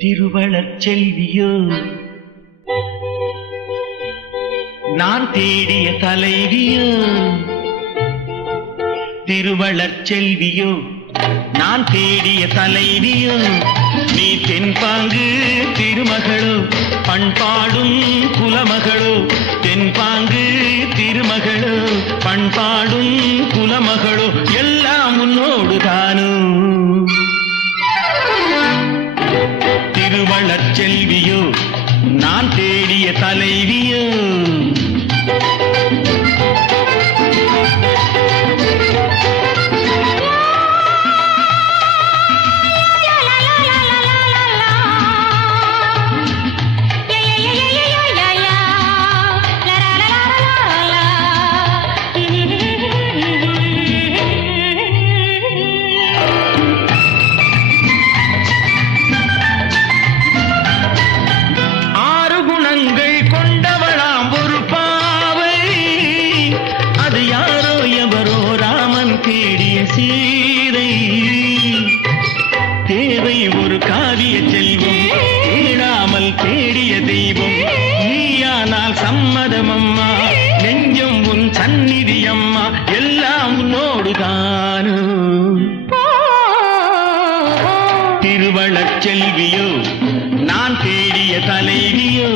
திருவளர் செல்வியோ நான் தேடிய தலைவியோ, திருவளர் செல்வியோ நான் தேடிய தலைவியோ, நீ தென்பாங்கு திருமகளோ பண்பாடும் குலமகளோ, தென்பாங்கு திருமகளோ பண்பாடும் குலமகளோ, எல்லாம் உன்னோடு தானோ. திருவளர் செல்வியோ நான் தேடிய தலைவியோ. சீதை தேவை ஒரு காவிய செல்வம், தேடாமல் தேடிய தெய்வம், நீயானால் சம்மதமம்மா, நெஞ்சம் உன் சந்நிதி அம்மா, எல்லாம் உன்னோடுதானோ. திருவளர் செல்வியோ நான் தேடிய தலைவியோ.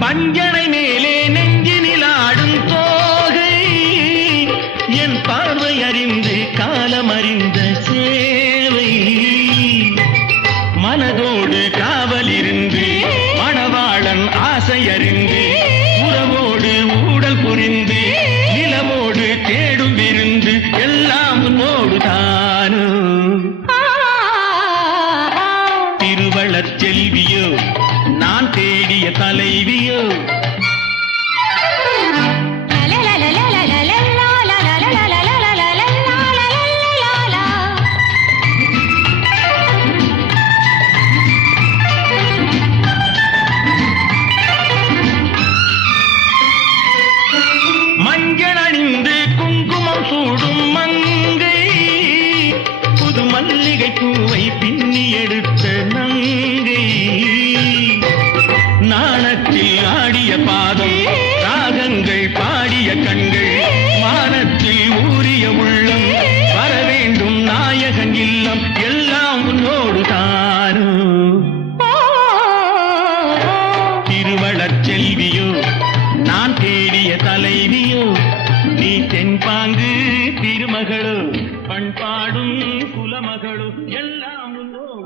பஞ்சனை மேலே நெஞ்சினில் ஆடும் தோகை, என் பார்வை அறிந்து காலம் அறிந்த சேவை, மனதோடு காவல் இருந்து மணவாளன் ஆசை அறிந்து, உறவோடு ஊடல் புரிந்து நிலமோடு தேடும் விருந்து, எல்லாம் உன்னோடு தானோ. திருவளர் செல்வியோ நான் தேடிய தலைவியோ. மஞ்சள் அணிந்து குங்குமம் சூடும் மங்கை, புது மல்லிகை பூவை பின்னி எடுத்த நங்கை, நாணத்தில் ஆடிய பாதம் ராகங்கள் பாடிய கண்கள், வானத்தில் ஊறிய உள்ளம், வரவேண்டும் நாயகன் இல்லம், எல்லாம் உன்னோடு தானோ. திருவளர் செல்வியோ நான் தேடிய தலைவியோ, நீ தென்பாங்கு திருமகளோ பண்பாடும் குலமகளோ, எல்லாம் உன்னோடு.